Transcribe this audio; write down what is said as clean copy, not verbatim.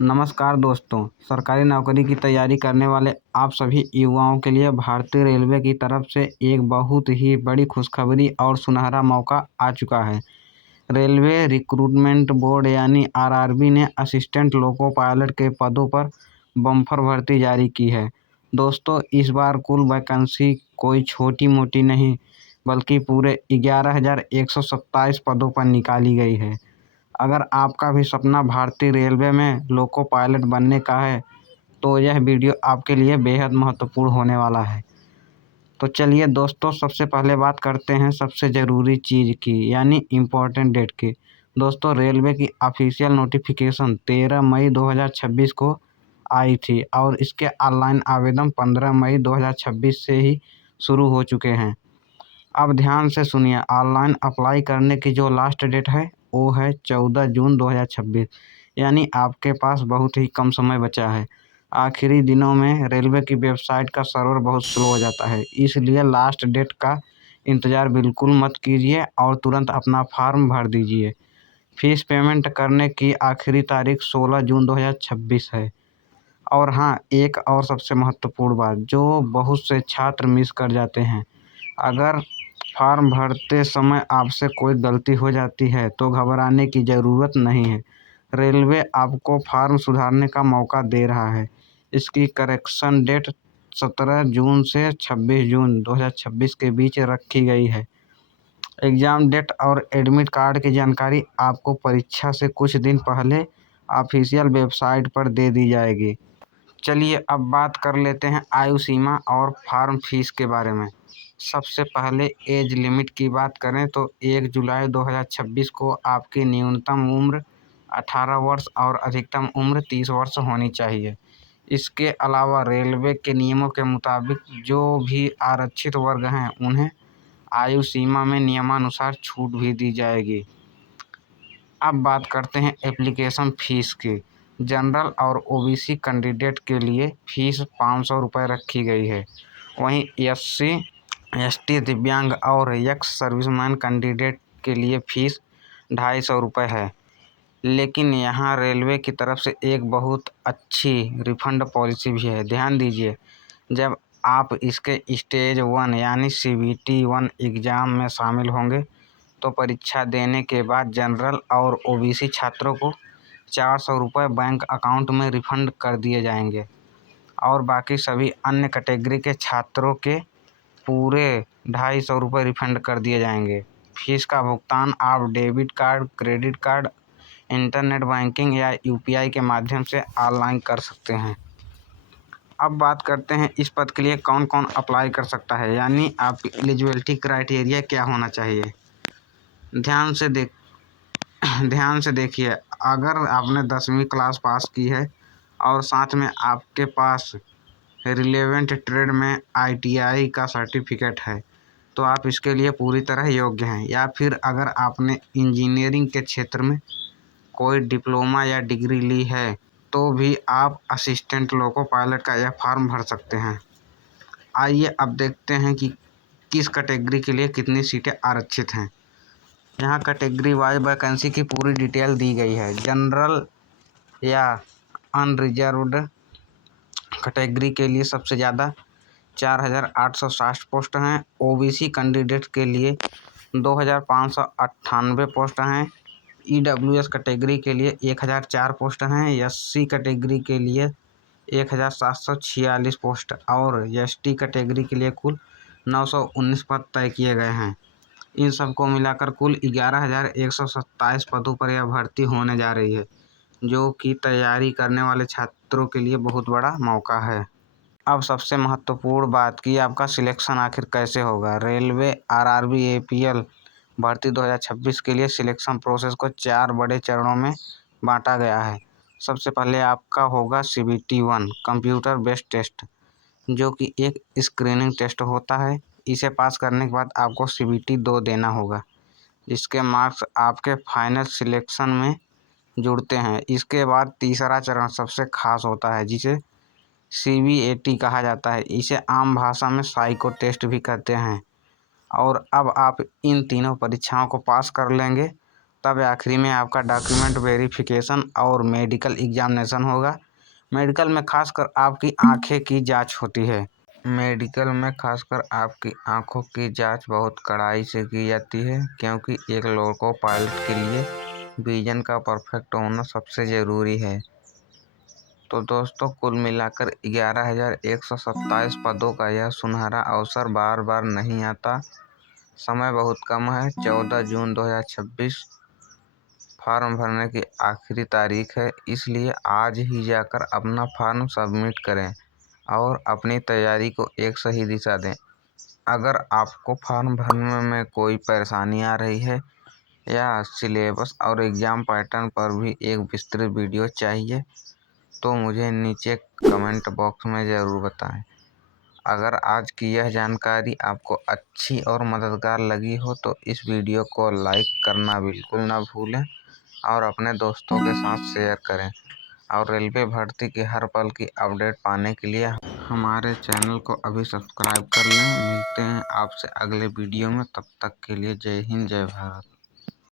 नमस्कार दोस्तों, सरकारी नौकरी की तैयारी करने वाले आप सभी युवाओं के लिए भारतीय रेलवे की तरफ से एक बहुत ही बड़ी खुशखबरी और सुनहरा मौका आ चुका है। रेलवे रिक्रूटमेंट बोर्ड यानी आरआरबी ने असिस्टेंट लोको पायलट के पदों पर बम्पर भर्ती जारी की है। दोस्तों, इस बार कुल वैकेंसी कोई छोटी-मोटी नहीं, बल्कि पूरे 11,127 पदों पर निकाली गई है। अगर आपका भी सपना भारतीय रेलवे में लोको पायलट बनने का है, तो यह वीडियो आपके लिए बेहद महत्वपूर्ण होने वाला है। तो चलिए दोस्तों, सबसे पहले बात करते हैं सबसे ज़रूरी चीज़ की, यानी इम्पोर्टेंट डेट की। दोस्तों, रेलवे की ऑफिशियल नोटिफिकेशन 13 मई 2026 को आई थी और इसके ऑनलाइन आवेदन 15 मई 2026 से ही शुरू हो चुके हैं। अब ध्यान से सुनिए, ऑनलाइन अप्लाई करने की जो लास्ट डेट है वो है 14 जून 2026, यानी आपके पास बहुत ही कम समय बचा है। आखिरी दिनों में रेलवे की वेबसाइट का सर्वर बहुत स्लो हो जाता है, इसलिए लास्ट डेट का इंतज़ार बिल्कुल मत कीजिए और तुरंत अपना फॉर्म भर दीजिए। फीस पेमेंट करने की आखिरी तारीख 16 जून 2026 है। और हाँ, एक और सबसे महत्वपूर्ण बात जो बहुत से छात्र मिस कर जाते हैं, अगर फॉर्म भरते समय आपसे कोई गलती हो जाती है तो घबराने की ज़रूरत नहीं है। रेलवे आपको फॉर्म सुधारने का मौका दे रहा है। इसकी करेक्शन डेट 17 जून से 26 जून 2026 के बीच रखी गई है। एग्ज़ाम डेट और एडमिट कार्ड की जानकारी आपको परीक्षा से कुछ दिन पहले ऑफिशियल वेबसाइट पर दे दी जाएगी। चलिए अब बात कर लेते हैं आयु सीमा और फॉर्म फीस के बारे में। सबसे पहले एज लिमिट की बात करें तो 1 जुलाई 2026 को आपकी न्यूनतम उम्र 18 वर्ष और अधिकतम उम्र 30 वर्ष होनी चाहिए। इसके अलावा रेलवे के नियमों के मुताबिक जो भी आरक्षित वर्ग हैं उन्हें आयु सीमा में नियमानुसार छूट भी दी जाएगी। अब बात करते हैं एप्लीकेशन फ़ीस की। जनरल और ओबीसी कैंडिडेट के लिए फ़ीस 500 रुपये रखी गई है। वहीं एससी, एसटी, दिव्यांग और एक्स सर्विसमैन कैंडिडेट के लिए फ़ीस 250 रुपये है। लेकिन यहाँ रेलवे की तरफ से एक बहुत अच्छी रिफ़ंड पॉलिसी भी है। ध्यान दीजिए, जब आप इसके स्टेज 1 यानी CBT 1 एग्ज़ाम में शामिल होंगे तो परीक्षा देने के बाद जनरल और ओबीसी छात्रों को 400 रुपये बैंक अकाउंट में रिफ़ंड कर दिए जाएंगे और बाकी सभी अन्य कैटेगरी के छात्रों के पूरे 250 रुपये रिफ़ंड कर दिए जाएंगे। फीस का भुगतान आप debit card, credit card, internet banking या यूपीआई के माध्यम से ऑनलाइन कर सकते हैं। अब बात करते हैं इस पद के लिए कौन कौन अप्लाई कर सकता है, यानी आपकी एलिजिबिलिटी क्राइटेरिया क्या होना चाहिए। ध्यान से देखिए, अगर आपने 10वीं क्लास पास की है और साथ में आपके पास रिलेवेंट ट्रेड में ITI का सर्टिफिकेट है तो आप इसके लिए पूरी तरह योग्य हैं। या फिर अगर आपने इंजीनियरिंग के क्षेत्र में कोई डिप्लोमा या डिग्री ली है तो भी आप असिस्टेंट लोको पायलट का यह फॉर्म भर सकते हैं। आइए अब देखते हैं कि किस कैटेगरी के लिए कितनी सीटें आरक्षित हैं। यहाँ कैटेगरी वाइज वैकेंसी की पूरी डिटेल दी गई है। जनरल या अनरिजर्व्ड कैटेगरी के लिए सबसे ज़्यादा 4,860 पोस्ट हैं। ओबीसी कैंडिडेट के लिए 2,598 पोस्ट हैं। EWS कैटेगरी के लिए 1,004 पोस्ट हैं। SC कैटेगरी के लिए 1,746 पोस्ट और ST कैटेगरी के लिए कुल 919 पद तय किए गए हैं। इन सबको मिलाकर कुल 11,127 पदों पर यह भर्ती होने जा रही है, जो कि तैयारी करने वाले छात्रों के लिए बहुत बड़ा मौका है। अब सबसे महत्वपूर्ण बात कि आपका सिलेक्शन आखिर कैसे होगा। रेलवे आरआरबी APL भर्ती 2026 के लिए सिलेक्शन प्रोसेस को 4 बड़े चरणों में बांटा गया है। सबसे पहले आपका होगा CBT 1 कंप्यूटर बेस्ड टेस्ट, जो कि एक स्क्रीनिंग टेस्ट होता है। इसे पास करने के बाद आपको CBT 2 देना होगा, जिसके मार्क्स आपके फाइनल सिलेक्शन में जुड़ते हैं। इसके बाद तीसरा चरण सबसे खास होता है, जिसे CBAT कहा जाता है। इसे आम भाषा में साइको टेस्ट भी कहते हैं। और अब आप इन तीनों परीक्षाओं को पास कर लेंगे तब आखिरी में आपका डॉक्यूमेंट वेरिफिकेशन और मेडिकल एग्जामिनेशन होगा। मेडिकल में खासकर आपकी आंखें की जांच होती है। मेडिकल में खासकर आपकी आंखों की जांच बहुत कड़ाई से की जाती है, क्योंकि एक लोको पायलट के लिए विजन का परफेक्ट होना सबसे ज़रूरी है। तो दोस्तों, कुल मिलाकर 11,127 पदों का यह सुनहरा अवसर बार बार नहीं आता। समय बहुत कम है। 14 जून 2026 फॉर्म भरने की आखिरी तारीख है, इसलिए आज ही जाकर अपना फॉर्म सबमिट करें और अपनी तैयारी को एक सही दिशा दें। अगर आपको फॉर्म भरने में कोई परेशानी आ रही है या सिलेबस और एग्ज़ाम पैटर्न पर भी एक विस्तृत वीडियो चाहिए, तो मुझे नीचे कमेंट बॉक्स में ज़रूर बताएं। अगर आज की यह जानकारी आपको अच्छी और मददगार लगी हो तो इस वीडियो को लाइक करना बिल्कुल ना भूलें और अपने दोस्तों के साथ शेयर करें। और रेलवे भर्ती की हर पल की अपडेट पाने के लिए हमारे चैनल को अभी सब्सक्राइब कर लें। मिलते हैं आपसे अगले वीडियो में, तब तक के लिए जय हिंद, जय भारत।